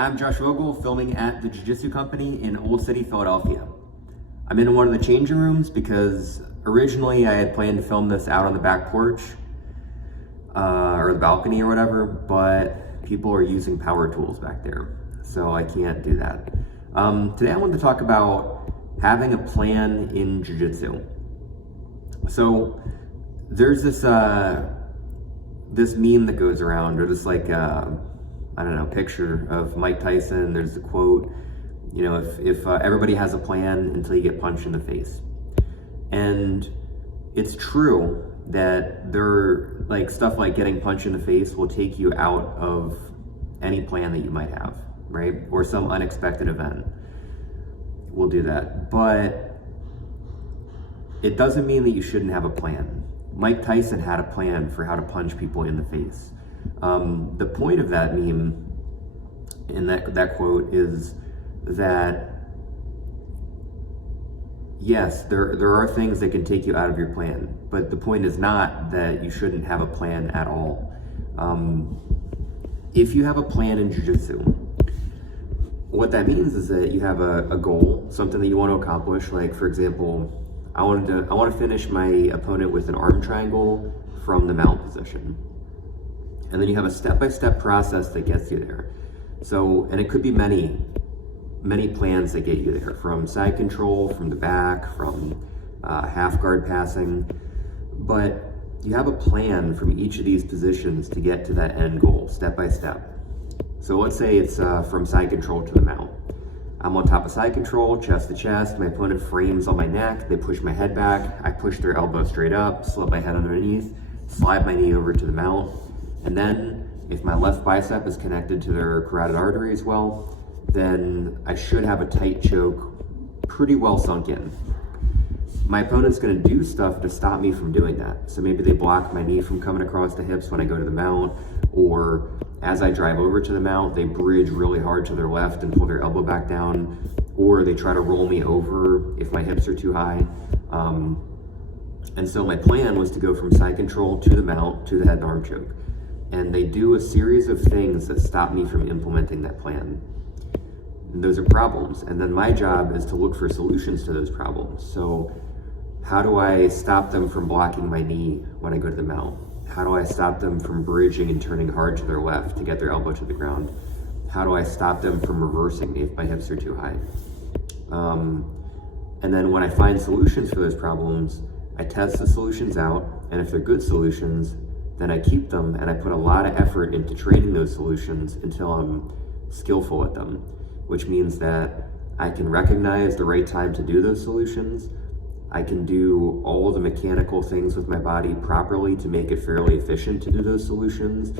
I'm Josh Vogel, filming at the Jiu Jitsu Company in Old City, Philadelphia. I'm in one of the changing rooms because originally I had planned to film this out on the back porch or the balcony or whatever, but people are using power tools back there, so I can't do that. Today I wanted to talk about having a plan in Jiu Jitsu. So there's this this meme that goes around, or this I don't know, picture of Mike Tyson. There's the quote, you know, if everybody has a plan until you get punched in the face. And it's true that stuff like getting punched in the face will take you out of any plan that you might have, right? Or some unexpected event will do that. But it doesn't mean that you shouldn't have a plan. Mike Tyson had a plan for how to punch people in the face. The point of that meme in that quote is that yes, there are things that can take you out of your plan, but the point is not that you shouldn't have a plan at all. If you have a plan in Jiu Jitsu, what that means is that you have a goal, something that you want to accomplish. Like, for example, I want to finish my opponent with an arm triangle from the mount position. And then you have a step-by-step process that gets you there. So, and it could be many plans that get you there, from side control, from the back, from half guard passing. But you have a plan from each of these positions to get to that end goal, step by step. So let's say it's from side control to the mount. I'm on top of side control, chest to chest. My opponent frames on my neck. They push my head back. I push their elbow straight up, slip my head underneath, slide my knee over to the mount. And then if my left bicep is connected to their carotid artery as well, then I should have a tight choke pretty well sunk in. My opponent's gonna do stuff to stop me from doing that. So maybe they block my knee from coming across the hips when I go to the mount, or as I drive over to the mount, they bridge really hard to their left and pull their elbow back down, or they try to roll me over if my hips are too high. And so my plan was to go from side control to the mount to the head and arm choke. And they do a series of things that stop me from implementing that plan. And those are problems. And then my job is to look for solutions to those problems. So how do I stop them from blocking my knee when I go to the mount? How do I stop them from bridging and turning hard to their left to get their elbow to the ground? How do I stop them from reversing me if my hips are too high? And then when I find solutions for those problems, I test the solutions out. And if they're good solutions, then I keep them, and I put a lot of effort into training those solutions until I'm skillful at them, which means that I can recognize the right time to do those solutions. I can do all of the mechanical things with my body properly to make it fairly efficient to do those solutions.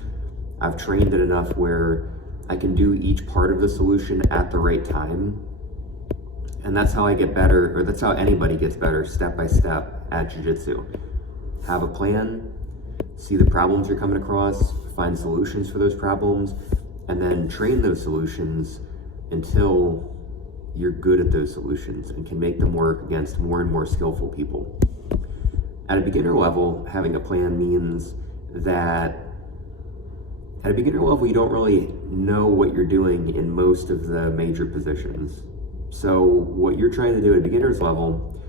I've trained it enough where I can do each part of the solution at the right time. And that's how I get better, or that's how anybody gets better step by step at Jiu Jitsu. Have a plan, see the problems you're coming across, find solutions for those problems, and then train those solutions until you're good at those solutions and can make them work against more and more skillful people. At a beginner level, having a plan means that at a beginner level, you don't really know what you're doing in most of the major positions. So what you're trying to do at a beginner's level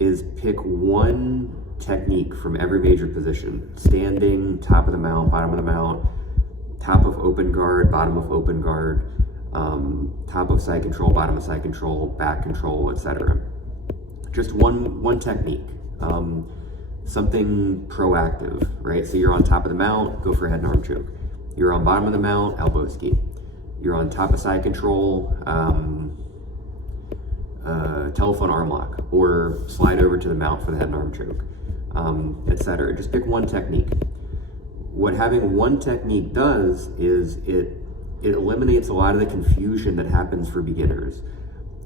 is pick one technique from every major position: standing, top of the mount, bottom of the mount, top of open guard, bottom of open guard, top of side control, bottom of side control, back control, etc. Just one technique, something proactive, right? So you're on top of the mount, go for a head and arm choke. You're on bottom of the mount, elbow ski. You're on top of side control, telephone arm lock, or slide over to the mount for the head and arm choke, etc. Just pick one technique. What having one technique does is it eliminates a lot of the confusion that happens for beginners.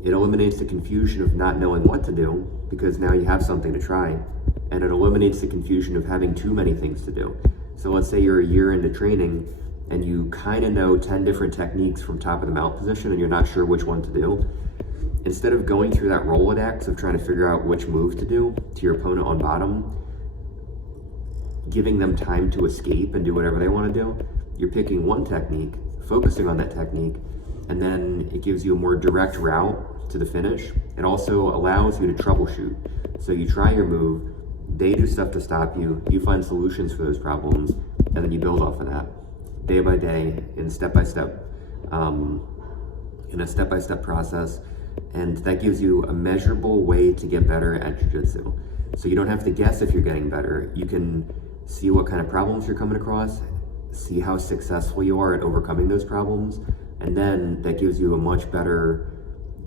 It eliminates the confusion of not knowing what to do, because now you have something to try, and it eliminates the confusion of having too many things to do. So let's say you're a year into training and you kind of know 10 different techniques from top of the mount position and you're not sure which one to do. Instead of going through that Rolodex of trying to figure out which move to do to your opponent on bottom, giving them time to escape and do whatever they want to do, you're picking one technique, focusing on that technique, and then it gives you a more direct route to the finish. It also allows you to troubleshoot. So you try your move, they do stuff to stop you, you find solutions for those problems, and then you build off of that, day by day, in a step-by-step process. And that gives you a measurable way to get better at jiu-jitsu. So you don't have to guess if you're getting better. You can see what kind of problems you're coming across, see how successful you are at overcoming those problems, and then that gives you a much better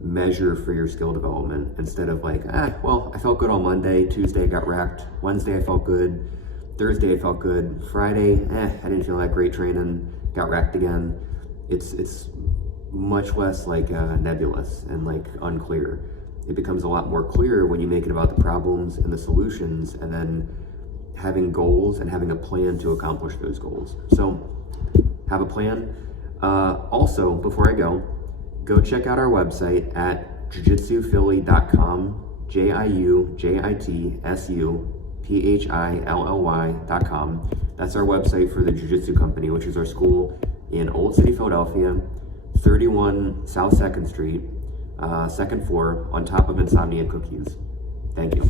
measure for your skill development, instead of like, well, I felt good on Monday, Tuesday I got wrecked, Wednesday I felt good, Thursday I felt good, Friday, I didn't feel that great training, got wrecked again. It's much less like nebulous and like unclear. It becomes a lot more clear when you make it about the problems and the solutions, and then having goals and having a plan to accomplish those goals. So have a plan. Also, before I go check out our website at jiujitsuphilly.com, jiujitsuphilly.com. That's our website for the Jiu Jitsu Company, which is our school in Old City, Philadelphia, 31 South 2nd Street, 2nd floor, on top of Insomnia Cookies. Thank you.